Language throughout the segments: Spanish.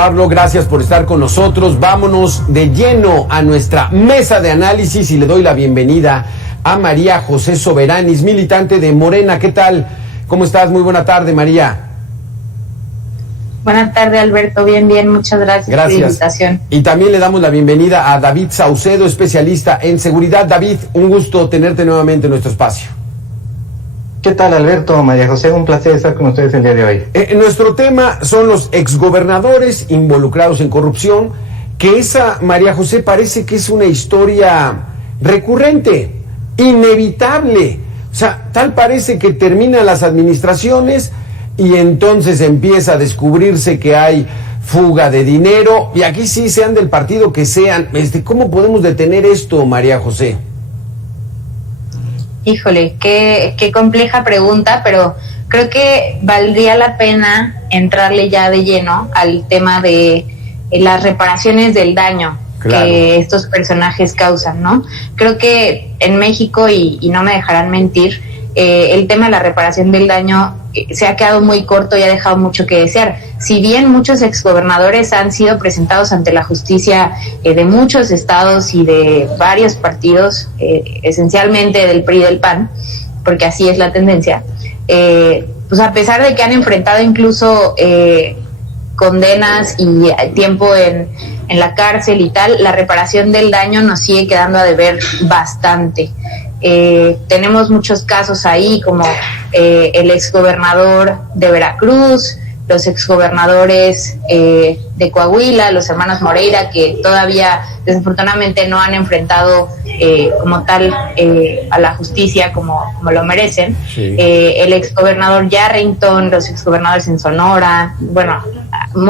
Pablo, gracias por estar con nosotros. Vámonos de lleno a nuestra mesa de análisis y le doy la bienvenida a María José Soberanis, militante de Morena. ¿Qué tal? ¿Cómo estás? Muy buena tarde, María. Buenas tardes, Alberto. Bien, muchas gracias por la invitación. Y también le damos la bienvenida a David Saucedo, especialista en seguridad. David, un gusto tenerte nuevamente en nuestro espacio. ¿Qué tal, Alberto? María José, un placer estar con ustedes el día de hoy. Nuestro tema son los exgobernadores involucrados en corrupción, que esa, María José, parece que es una historia recurrente, inevitable. O sea, tal parece que terminan las administraciones y entonces empieza a descubrirse que hay fuga de dinero, y aquí sí, sean del partido que sean. ¿Cómo podemos detener esto, María José? Híjole, qué compleja pregunta, pero creo que valdría la pena entrarle ya de lleno al tema de las reparaciones del daño que estos personajes causan, ¿no? Creo que en México, y no me dejarán mentir, el tema de la reparación del daño se ha quedado muy corto y ha dejado mucho que desear. Si bien muchos exgobernadores han sido presentados ante la justicia de muchos estados y de varios partidos, esencialmente del PRI y del PAN, porque así es la tendencia, pues a pesar de que han enfrentado incluso condenas y tiempo en la cárcel y tal, la reparación del daño nos sigue quedando a deber bastante. Tenemos muchos casos ahí, como el exgobernador de Veracruz, los exgobernadores de Coahuila, los hermanos Moreira, que todavía desafortunadamente no han enfrentado como tal a la justicia como lo merecen. Sí. El exgobernador Yarrington, los exgobernadores en Sonora, bueno,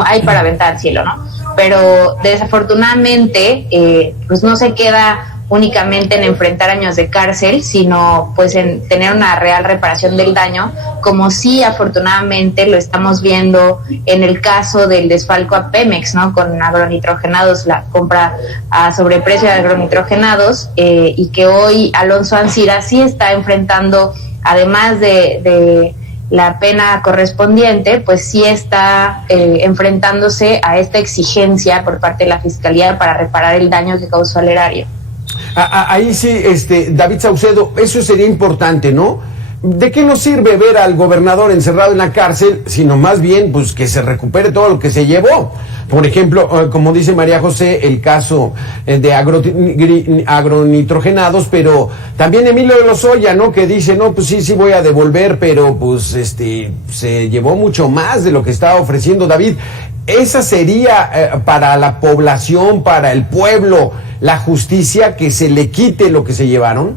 hay para aventar al cielo, ¿no? Pero desafortunadamente pues no se queda únicamente en enfrentar años de cárcel, sino pues en tener una real reparación del daño, como sí afortunadamente lo estamos viendo en el caso del desfalco a Pemex, ¿no? Con agronitrogenados, la compra a sobreprecio de agronitrogenados, y que hoy Alonso Ancira sí está enfrentando, además de la pena correspondiente, pues sí está enfrentándose a esta exigencia por parte de la Fiscalía para reparar el daño que causó al erario. Ahí sí, David Saucedo, eso sería importante, ¿no? ¿De qué nos sirve ver al gobernador encerrado en la cárcel, sino más bien pues que se recupere todo lo que se llevó? Por ejemplo, como dice María José, el caso de agronitrogenados, pero también Emilio Lozoya, ¿no? Que dice, no, pues sí voy a devolver, pero pues se llevó mucho más de lo que estaba ofreciendo. David, ¿esa sería para la población, para el pueblo, la justicia, que se le quite lo que se llevaron?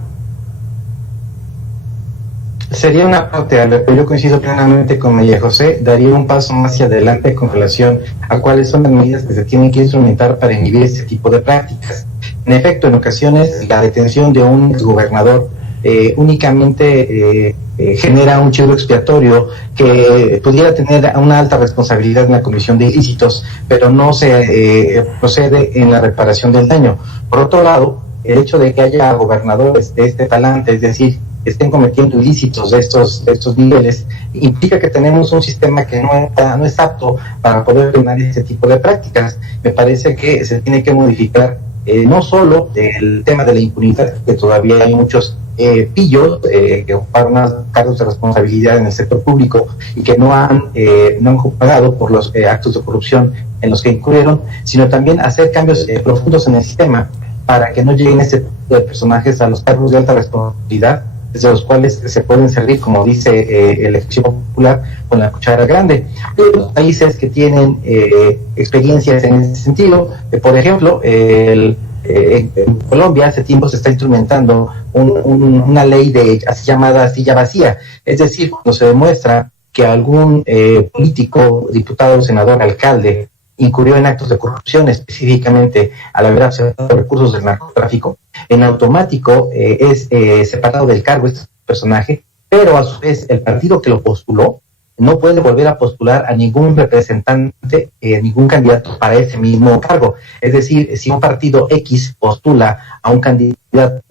Sería una parte, Alberto. Yo coincido plenamente con María José. Daría un paso más hacia adelante con relación a cuáles son las medidas que se tienen que instrumentar para inhibir este tipo de prácticas. En efecto, en ocasiones la detención de un exgobernador únicamente genera un chivo expiatorio que pudiera tener una alta responsabilidad en la comisión de ilícitos, pero no se procede en la reparación del daño. Por otro lado, el hecho de que haya gobernadores de este talante, es decir, estén cometiendo ilícitos de estos niveles, implica que tenemos un sistema que no es apto para poder frenar este tipo de prácticas. Me parece que se tiene que modificar no solo el tema de la impunidad, que todavía hay muchos pillos que ocuparon cargos de responsabilidad en el sector público y que no han pagado por los actos de corrupción en los que incurrieron, sino también hacer cambios profundos en el sistema para que no lleguen este tipo de personajes a los cargos de alta responsabilidad, desde los cuales se pueden servir, como dice el expresión popular, con la cuchara grande. Hay otros países que tienen experiencias en ese sentido. Por ejemplo, en Colombia hace tiempo se está instrumentando una ley de así llamada silla vacía, es decir, cuando se demuestra que algún político, diputado, senador, alcalde incurrió en actos de corrupción, específicamente al haber absorbido recursos del narcotráfico, en automático es separado del cargo este personaje, pero a su vez el partido que lo postuló no puede volver a postular a ningún representante, ningún candidato para ese mismo cargo. Es decir, si un partido X postula a un candidato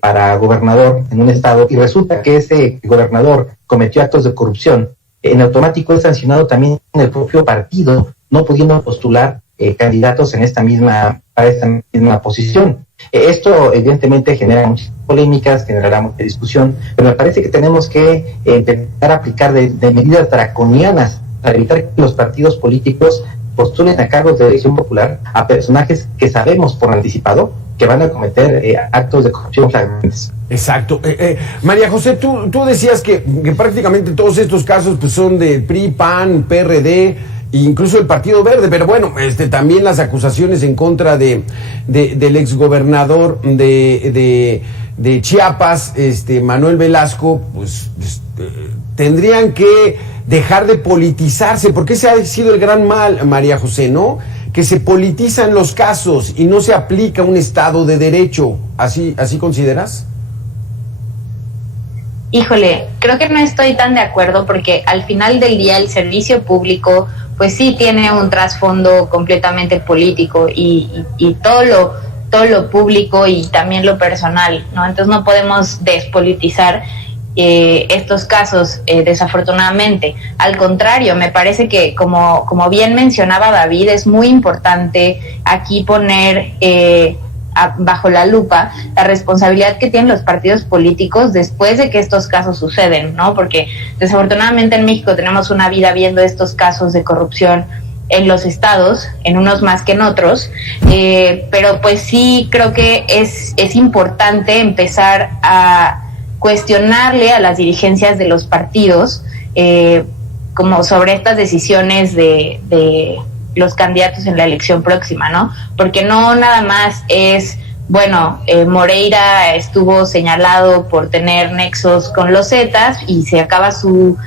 para gobernador en un estado y resulta que ese gobernador cometió actos de corrupción, en automático es sancionado también en el propio partido no pudiendo postular candidatos para esta misma posición. Esto evidentemente genera muchas polémicas, generará mucha discusión, pero me parece que tenemos que empezar a aplicar de medidas draconianas para evitar que los partidos políticos postulen a cargos de elección popular a personajes que sabemos por anticipado que van a cometer actos de corrupción flagrantes. Exacto. María José, tú decías que prácticamente todos estos casos pues, son de PRI, PAN, PRD, e incluso el Partido Verde, pero bueno, también las acusaciones en contra del exgobernador de Chiapas, Manuel Velasco, pues tendrían que dejar de politizarse, porque ese ha sido el gran mal, María José, ¿no? Que se politizan los casos y no se aplica un Estado de Derecho. ¿Así consideras? Híjole, creo que no estoy tan de acuerdo, porque al final del día el servicio público pues sí tiene un trasfondo completamente político y todo lo público y también lo personal, ¿no? Entonces no podemos despolitizar estos casos, desafortunadamente. Al contrario, me parece que como bien mencionaba David, es muy importante aquí poner bajo la lupa la responsabilidad que tienen los partidos políticos después de que estos casos suceden, ¿no? Porque desafortunadamente en México tenemos una vida viendo estos casos de corrupción en los estados, en unos más que en otros, pero pues sí creo que es importante empezar a cuestionarle a las dirigencias de los partidos como sobre estas decisiones de los candidatos en la elección próxima, ¿no? Porque no nada más es, bueno, Moreira estuvo señalado por tener nexos con los Zetas y se acaba su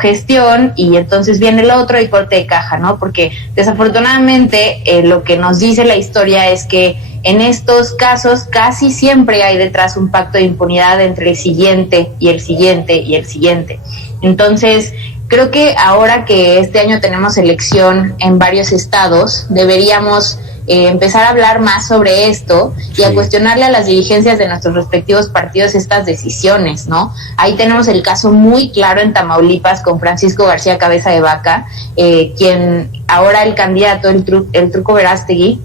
gestión y entonces viene el otro y corte de caja, ¿no? Porque desafortunadamente lo que nos dice la historia es que en estos casos casi siempre hay detrás un pacto de impunidad entre el siguiente y el siguiente y el siguiente. Entonces, creo que ahora que este año tenemos elección en varios estados, deberíamos empezar a hablar más sobre esto y a cuestionarle a las dirigencias de nuestros respectivos partidos estas decisiones, ¿no? Ahí tenemos el caso muy claro en Tamaulipas con Francisco García Cabeza de Vaca, quien ahora el candidato, el Truco Verástegui,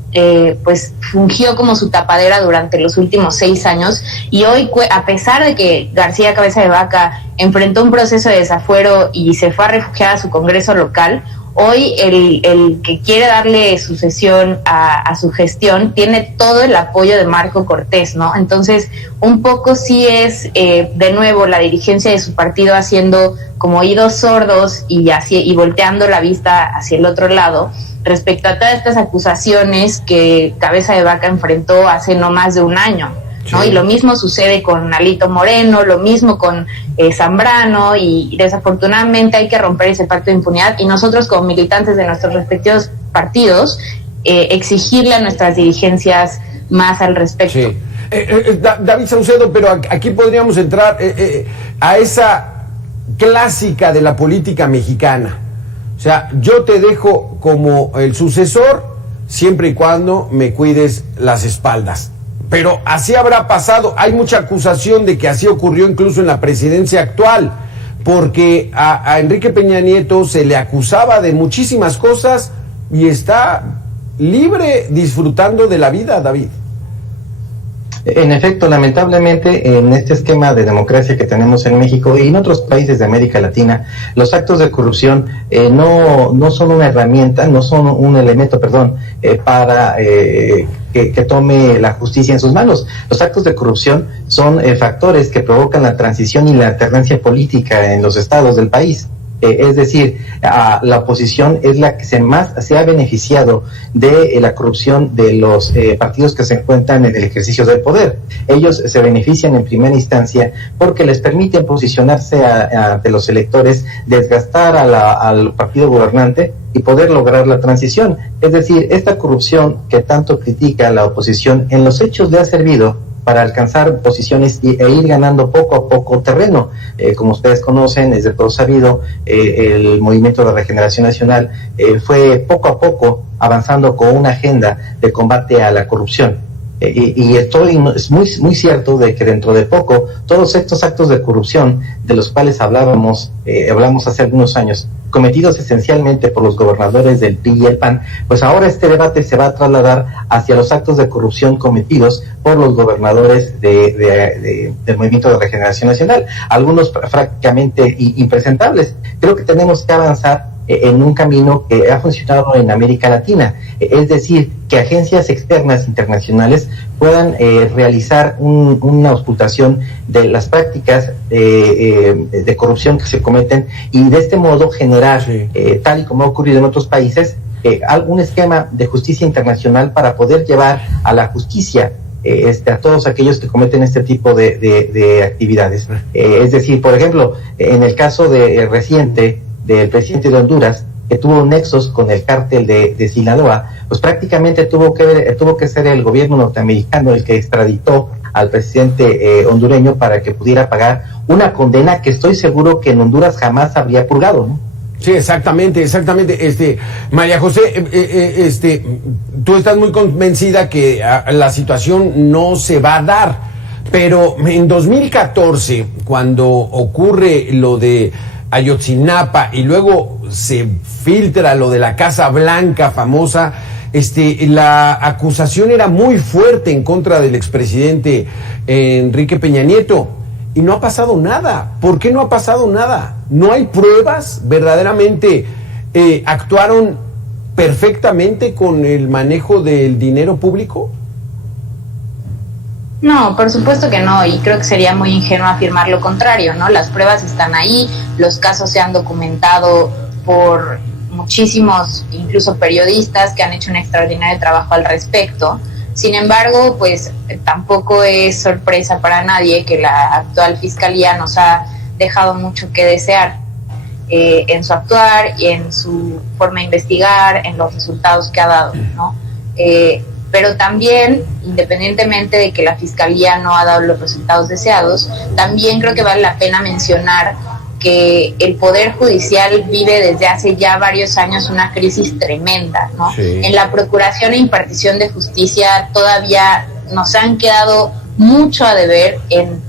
pues fungió como su tapadera durante los últimos 6 años y hoy, a pesar de que García Cabeza de Vaca enfrentó un proceso de desafuero y se fue a refugiar a su congreso local, hoy el que quiere darle sucesión a su gestión tiene todo el apoyo de Marco Cortés, ¿no? Entonces, un poco sí es, de nuevo, la dirigencia de su partido haciendo como oídos sordos y volteando la vista hacia el otro lado respecto a todas estas acusaciones que Cabeza de Vaca enfrentó hace no más de un año, ¿no? Y lo mismo sucede con Alito Moreno, lo mismo con Zambrano, y desafortunadamente hay que romper ese pacto de impunidad y nosotros como militantes de nuestros respectivos partidos exigirle a nuestras dirigencias más al respecto. Sí. David Saucedo, pero aquí podríamos entrar a esa clásica de la política mexicana. O sea, yo te dejo como el sucesor siempre y cuando me cuides las espaldas. Pero así habrá pasado. Hay mucha acusación de que así ocurrió incluso en la presidencia actual, porque a Enrique Peña Nieto se le acusaba de muchísimas cosas y está libre disfrutando de la vida, David. En efecto, lamentablemente, en este esquema de democracia que tenemos en México y en otros países de América Latina, los actos de corrupción no son una herramienta, no son un elemento, para que tome la justicia en sus manos. Los actos de corrupción son factores que provocan la transición y la alternancia política en los estados del país. Es decir, la oposición es la que más se ha beneficiado de la corrupción de los partidos que se encuentran en el ejercicio del poder. Ellos se benefician en primera instancia porque les permiten posicionarse ante los electores, desgastar al partido gobernante y poder lograr la transición. Es decir, esta corrupción que tanto critica la oposición, en los hechos le ha servido para alcanzar posiciones e ir ganando poco a poco terreno. Como ustedes conocen, es de todo sabido, el Movimiento de Regeneración Nacional fue poco a poco avanzando con una agenda de combate a la corrupción. Es muy cierto de que dentro de poco todos estos actos de corrupción de los cuales hablamos hace algunos años, cometidos esencialmente por los gobernadores del PRI y el PAN, pues ahora este debate se va a trasladar hacia los actos de corrupción cometidos por los gobernadores del Movimiento de Regeneración Nacional, algunos francamente impresentables. Creo que tenemos que avanzar en un camino que ha funcionado en América Latina, es decir, que agencias externas internacionales puedan realizar una auscultación de las prácticas de corrupción que se cometen y de este modo generar, tal y como ha ocurrido en otros países, algún esquema de justicia internacional para poder llevar a la justicia a todos aquellos que cometen este tipo de actividades. Es decir, por ejemplo, en el caso reciente del presidente de Honduras, que tuvo nexos con el cártel de Sinaloa, pues prácticamente tuvo que ser el gobierno norteamericano el que extraditó al presidente hondureño para que pudiera pagar una condena que estoy seguro que en Honduras jamás habría purgado, ¿no? Sí, exactamente. María José, tú estás muy convencida que la situación no se va a dar, pero en 2014, cuando ocurre lo de Ayotzinapa y luego se filtra lo de la Casa Blanca famosa, la acusación era muy fuerte en contra del expresidente Enrique Peña Nieto y no ha pasado nada. ¿Por qué no ha pasado nada? ¿No hay pruebas? ¿Verdaderamente actuaron perfectamente con el manejo del dinero público? No, por supuesto que no, y creo que sería muy ingenuo afirmar lo contrario, ¿no? Las pruebas están ahí, los casos se han documentado por muchísimos, incluso periodistas, que han hecho un extraordinario trabajo al respecto. Sin embargo, pues tampoco es sorpresa para nadie que la actual fiscalía nos ha dejado mucho que desear en su actuar y en su forma de investigar, en los resultados que ha dado, ¿no? Pero también, independientemente de que la Fiscalía no ha dado los resultados deseados, también creo que vale la pena mencionar que el Poder Judicial vive desde hace ya varios años una crisis tremenda, ¿no? Sí. En la procuración e impartición de justicia todavía nos han quedado mucho a deber en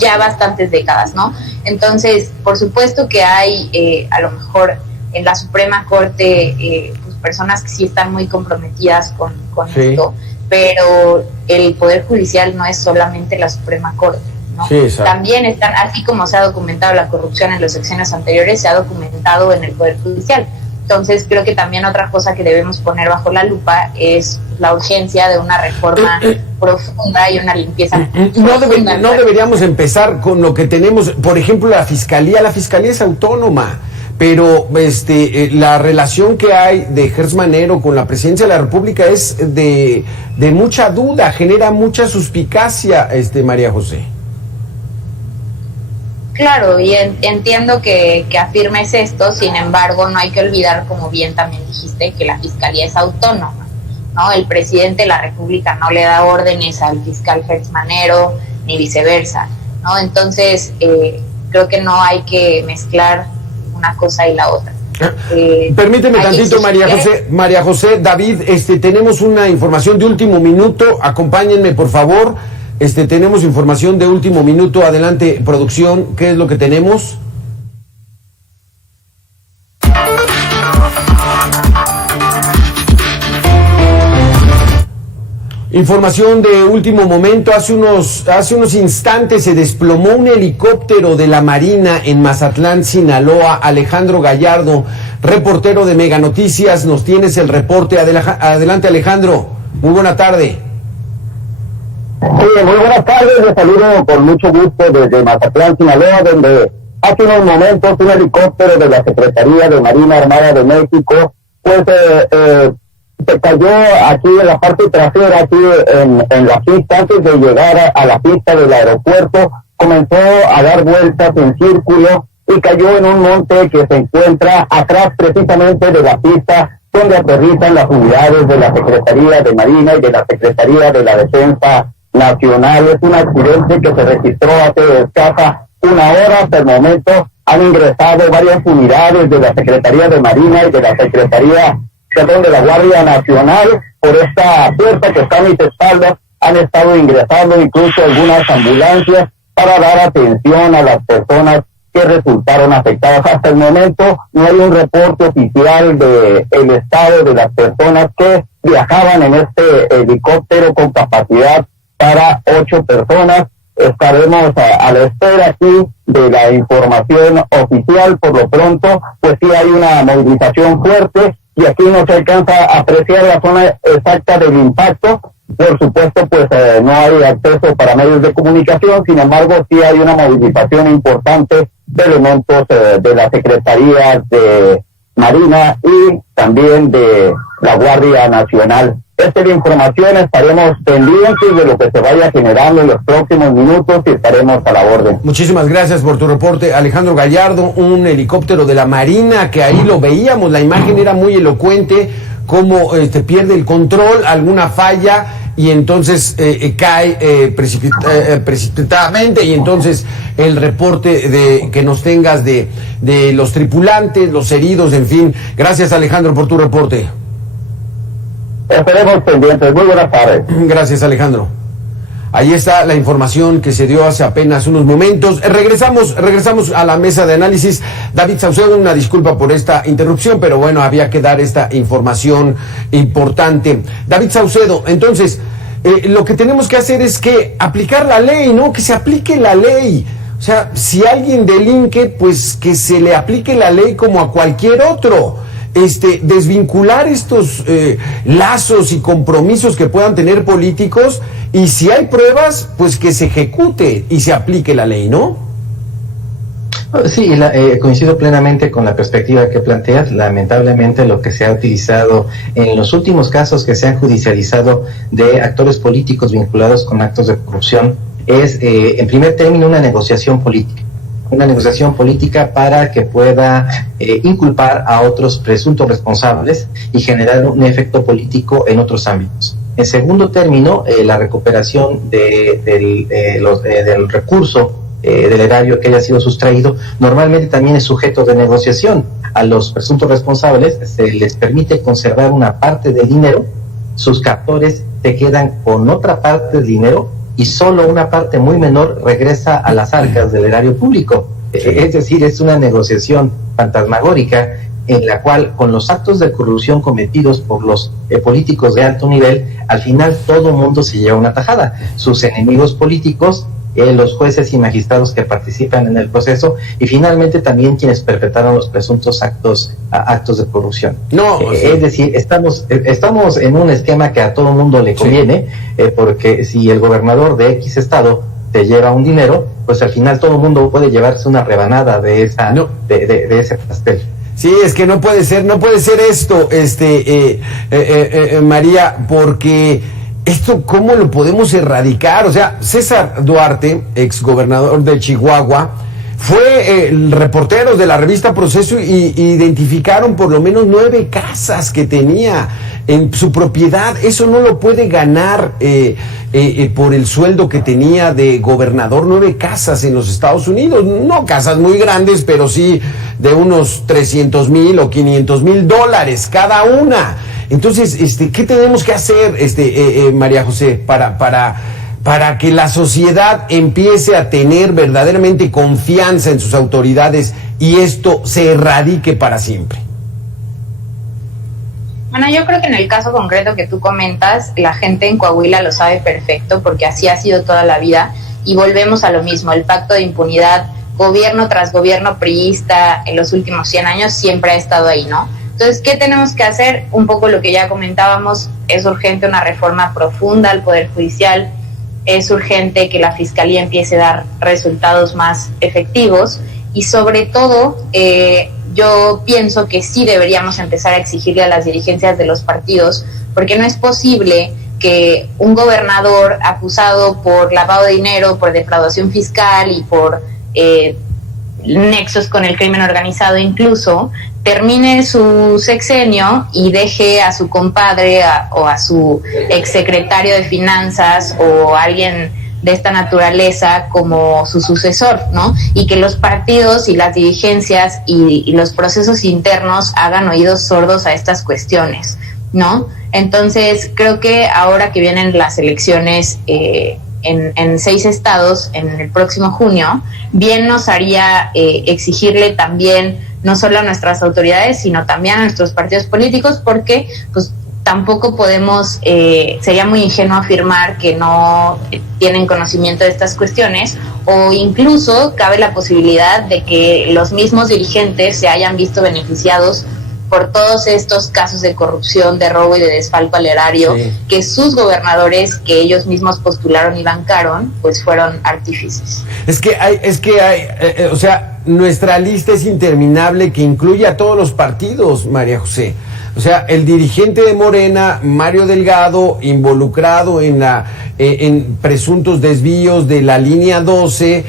ya bastantes décadas, ¿no? Entonces, por supuesto que hay a lo mejor en la Suprema Corte personas que sí están muy comprometidas con sí. Esto, pero el Poder Judicial no es solamente la Suprema Corte, ¿no? Sí, también están, así como se ha documentado la corrupción en los sexenios anteriores, se ha documentado en el Poder Judicial. Entonces creo que también otra cosa que debemos poner bajo la lupa es la urgencia de una reforma profunda y una limpieza profunda. No deberíamos empezar con lo que tenemos, por ejemplo, la Fiscalía es autónoma, pero la relación que hay de Gertz Manero con la presidencia de la República es de mucha duda, genera mucha suspicacia, María José. Claro, y entiendo que afirmes esto, sin embargo, no hay que olvidar, como bien también dijiste, que la Fiscalía es autónoma, ¿no? El presidente de la República no le da órdenes al fiscal Gertz Manero, ni viceversa, ¿no? Entonces, creo que no hay que mezclar una cosa y la otra. Permíteme tantito, María José, David, tenemos una información de último minuto, acompáñenme por favor, tenemos información de último minuto, adelante producción, ¿qué es lo que tenemos? Información de último momento, hace unos instantes se desplomó un helicóptero de la Marina en Mazatlán, Sinaloa. Alejandro Gallardo, reportero de Mega Noticias, nos tienes el reporte. Adelante, Alejandro, muy buena tarde. Sí, muy buenas tardes, les saludo con mucho gusto desde Mazatlán, Sinaloa, donde hace unos momentos un helicóptero de la Secretaría de Marina Armada de México, pues se cayó aquí en la parte trasera, aquí en la pista, antes de llegar a la pista del aeropuerto, comenzó a dar vueltas en círculo y cayó en un monte que se encuentra atrás precisamente de la pista donde aterrizan las unidades de la Secretaría de Marina y de la Secretaría de la Defensa Nacional. Es un accidente que se registró hace escasa una hora. Hasta el momento han ingresado varias unidades de la Secretaría de Marina y de la Secretaría de la Guardia Nacional por esta puerta que está a mis espaldas. han estado ingresando incluso algunas ambulancias para dar atención a las personas que resultaron afectadas. Hasta el momento no hay un reporte oficial del estado de las personas que viajaban en este helicóptero con capacidad para 8 personas. Estaremos a la espera aquí de la información oficial. Por lo pronto, pues sí hay una movilización fuerte y aquí no se alcanza a apreciar la zona exacta del impacto. Por supuesto, pues no hay acceso para medios de comunicación, sin embargo, sí hay una movilización importante de elementos de la Secretaría de Marina y también de la Guardia Nacional. Esta es la información, estaremos pendientes de lo que se vaya generando en los próximos minutos y estaremos a la orden. Muchísimas gracias por tu reporte, Alejandro Gallardo, un helicóptero de la Marina, que ahí lo veíamos, la imagen era muy elocuente, cómo pierde el control, alguna falla, y entonces cae precipitadamente, y entonces el reporte que nos tengas de los tripulantes, los heridos, en fin. Gracias, Alejandro, por tu reporte. Estaremos pendientes. Muy buenas tardes. Gracias, Alejandro. Ahí está la información que se dio hace apenas unos momentos. Regresamos a la mesa de análisis. David Saucedo, una disculpa por esta interrupción, pero bueno, había que dar esta información importante. David Saucedo, entonces, lo que tenemos que hacer es que aplicar la ley, ¿no? Que se aplique la ley. O sea, si alguien delinque, pues que se le aplique la ley como a cualquier otro. Desvincular estos lazos y compromisos que puedan tener políticos, y si hay pruebas, pues que se ejecute y se aplique la ley, ¿no? Sí, coincido plenamente con la perspectiva que planteas. Lamentablemente, lo que se ha utilizado en los últimos casos que se han judicializado de actores políticos vinculados con actos de corrupción es, en primer término, una negociación política. Una negociación política para que pueda inculpar a otros presuntos responsables y generar un efecto político en otros ámbitos. En segundo término, la recuperación del recurso del erario que haya sido sustraído normalmente también es sujeto de negociación. A los presuntos responsables se les permite conservar una parte del dinero, sus captores se quedan con otra parte del dinero y solo una parte muy menor regresa a las arcas del erario público. Es decir, es una negociación fantasmagórica en la cual, con los actos de corrupción cometidos por los políticos de alto nivel, al final todo mundo se lleva una tajada. Sus enemigos políticos, los jueces y magistrados que participan en el proceso, y finalmente también quienes perpetraron los presuntos actos de corrupción. Es decir, estamos en un esquema que a todo mundo le conviene, porque si el gobernador de X estado te lleva un dinero, pues al final todo el mundo puede llevarse una rebanada de ese pastel. Sí, es que no puede ser esto, María, porque esto, ¿cómo lo podemos erradicar? O sea, César Duarte, exgobernador de Chihuahua, fue el reportero de la revista Proceso y identificaron por lo menos 9 casas que tenía en su propiedad. Eso no lo puede ganar por el sueldo que tenía de gobernador. 9 casas en los Estados Unidos, no casas muy grandes, pero sí de unos 300,000 o 500,000 dólares cada una. Entonces, ¿qué tenemos que hacer, María José, para que la sociedad empiece a tener verdaderamente confianza en sus autoridades y esto se erradique para siempre? Bueno, yo creo que en el caso concreto que tú comentas, la gente en Coahuila lo sabe perfecto, porque así ha sido toda la vida, y volvemos a lo mismo, el pacto de impunidad, gobierno tras gobierno priista en los últimos 100 años siempre ha estado ahí, ¿no? Entonces, ¿qué tenemos que hacer? Un poco lo que ya comentábamos, es urgente una reforma profunda al Poder Judicial, es urgente que la Fiscalía empiece a dar resultados más efectivos, y sobre todo, yo pienso que sí deberíamos empezar a exigirle a las dirigencias de los partidos, porque no es posible que un gobernador acusado por lavado de dinero, por defraudación fiscal y por nexos con el crimen organizado incluso, termine su sexenio y deje a su compadre o a su exsecretario de Finanzas o alguien de esta naturaleza como su sucesor, ¿no? Y que los partidos y las dirigencias y los procesos internos hagan oídos sordos a estas cuestiones, ¿no? Entonces, creo que ahora que vienen las elecciones en 6 estados en el próximo junio, bien nos haría exigirle también no solo a nuestras autoridades, sino también a nuestros partidos políticos, porque pues tampoco podemos, sería muy ingenuo afirmar que no tienen conocimiento de estas cuestiones, o incluso cabe la posibilidad de que los mismos dirigentes se hayan visto beneficiados por todos estos casos de corrupción, de robo y de desfalco al erario, sí, que sus gobernadores, que ellos mismos postularon y bancaron, pues fueron artífices. Es que hay, o sea, nuestra lista es interminable, que incluye a todos los partidos, María José. O sea, el dirigente de Morena, Mario Delgado, involucrado en presuntos desvíos de la línea 12,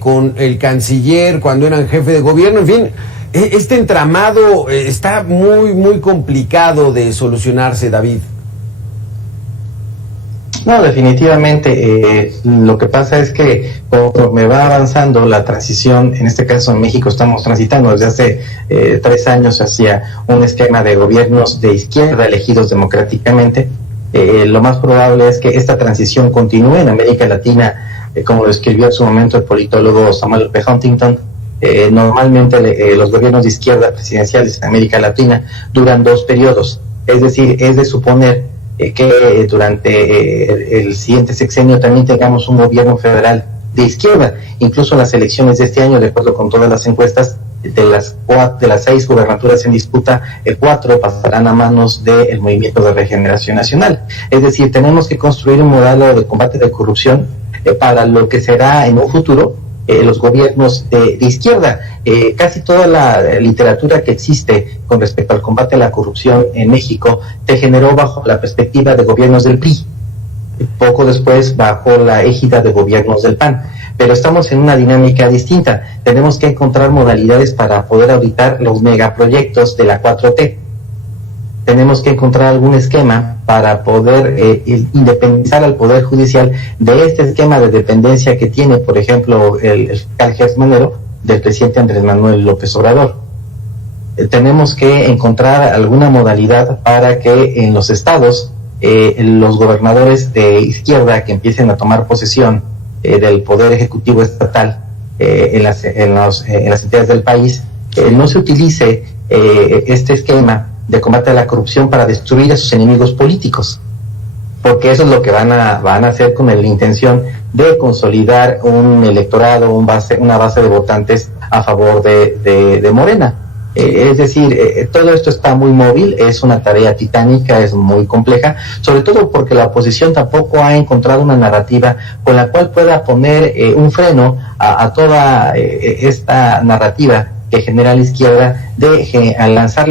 con el canciller cuando eran jefe de gobierno, en fin. Este entramado está muy, muy complicado de solucionarse, David. No, definitivamente. Lo que pasa es que conforme va avanzando la transición, en este caso en México estamos transitando desde hace 3 años hacia un esquema de gobiernos de izquierda elegidos democráticamente. Lo más probable es que esta transición continúe en América Latina, como lo escribió en su momento el politólogo Samuel P. Huntington. Normalmente los gobiernos de izquierda presidenciales en América Latina duran 2 periodos, es decir, es de suponer que durante el siguiente sexenio también tengamos un gobierno federal de izquierda. Incluso las elecciones de este año, de acuerdo con todas las encuestas, de las 6 gubernaturas en disputa, 4 pasarán a manos del Movimiento de Regeneración Nacional. Es decir, tenemos que construir un modelo de combate de corrupción para lo que será en un futuro los gobiernos de izquierda. Casi toda la literatura que existe con respecto al combate a la corrupción en México se generó bajo la perspectiva de gobiernos del PRI, poco después bajo la égida de gobiernos del PAN. Pero estamos en una dinámica distinta. Tenemos que encontrar modalidades para poder auditar los megaproyectos de la 4T. Tenemos que encontrar algún esquema para poder independizar al Poder Judicial de este esquema de dependencia que tiene, por ejemplo, el fiscal Gertz Manero del presidente Andrés Manuel López Obrador. Tenemos que encontrar alguna modalidad para que en los estados los gobernadores de izquierda que empiecen a tomar posesión del Poder Ejecutivo Estatal en las entidades del país, no se utilice este esquema de combate a la corrupción para destruir a sus enemigos políticos, porque eso es lo que van a hacer con la intención de consolidar un electorado, una base de votantes a favor de Morena. Es decir, todo esto está muy móvil, es una tarea titánica, es muy compleja, sobre todo porque la oposición tampoco ha encontrado una narrativa con la cual pueda poner un freno a toda esta narrativa que genera la izquierda de lanzar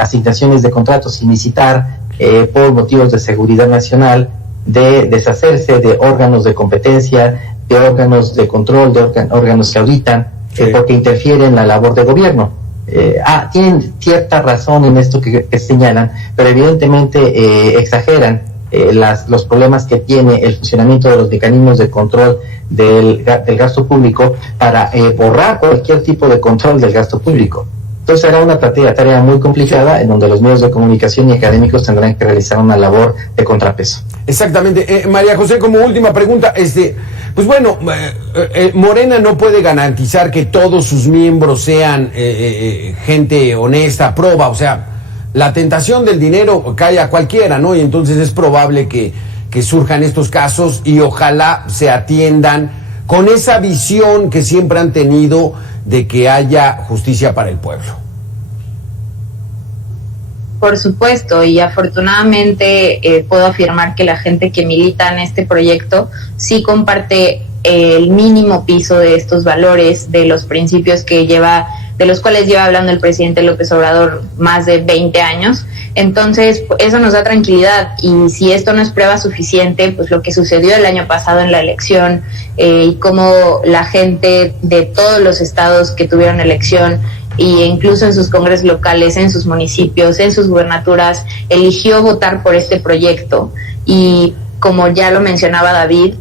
asignaciones de contratos sin licitar por motivos de seguridad nacional, de deshacerse de órganos de competencia, de órganos de control, de órganos que auditan, porque interfieren en la labor de gobierno. Tienen cierta razón en esto que señalan, pero evidentemente exageran los problemas que tiene el funcionamiento de los mecanismos de control del gasto público para borrar cualquier tipo de control del gasto público. Entonces será una tarea muy complicada en donde los medios de comunicación y académicos tendrán que realizar una labor de contrapeso. Exactamente. María José, como última pregunta, pues bueno, Morena no puede garantizar que todos sus miembros sean gente honesta, proba, o sea, la tentación del dinero cae a cualquiera, ¿no? Y entonces es probable que surjan estos casos y ojalá se atiendan con esa visión que siempre han tenido de que haya justicia para el pueblo. Por supuesto, y afortunadamente puedo afirmar que la gente que milita en este proyecto sí comparte el mínimo piso de estos valores, de los principios de los cuales lleva hablando el presidente López Obrador más de 20 años. Entonces, eso nos da tranquilidad, y si esto no es prueba suficiente, pues lo que sucedió el año pasado en la elección y cómo la gente de todos los estados que tuvieron elección e incluso en sus congresos locales, en sus municipios, en sus gubernaturas, eligió votar por este proyecto. Y como ya lo mencionaba David,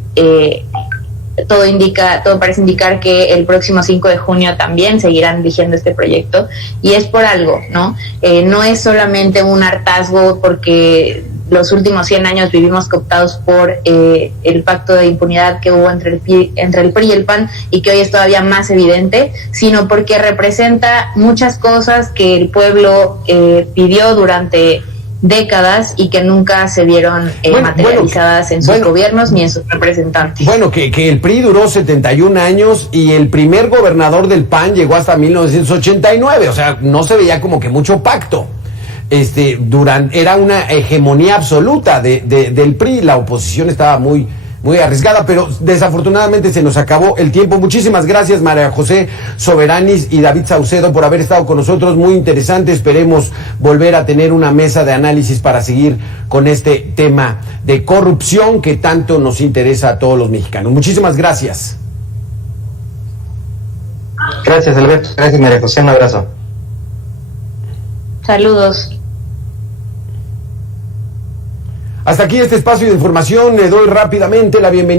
todo parece indicar que el próximo 5 de junio también seguirán eligiendo este proyecto, y es por algo, ¿no? No es solamente un hartazgo porque los últimos 100 años vivimos cooptados por el pacto de impunidad que hubo entre el PRI y el PAN, y que hoy es todavía más evidente, sino porque representa muchas cosas que el pueblo pidió durante décadas y que nunca se vieron materializadas en sus gobiernos ni en sus representantes. Bueno, que el PRI duró 71 años y el primer gobernador del PAN llegó hasta 1989, o sea, no se veía como que mucho pacto. Era una hegemonía absoluta del PRI, la oposición estaba muy arriesgada, pero desafortunadamente se nos acabó el tiempo. Muchísimas gracias, María José Soberanis y David Saucedo, por haber estado con nosotros. Muy interesante. Esperemos volver a tener una mesa de análisis para seguir con este tema de corrupción que tanto nos interesa a todos los mexicanos. Muchísimas gracias. Gracias, Alberto. Gracias, María José. Un abrazo. Saludos. Hasta aquí este espacio de información. Le doy rápidamente la bienvenida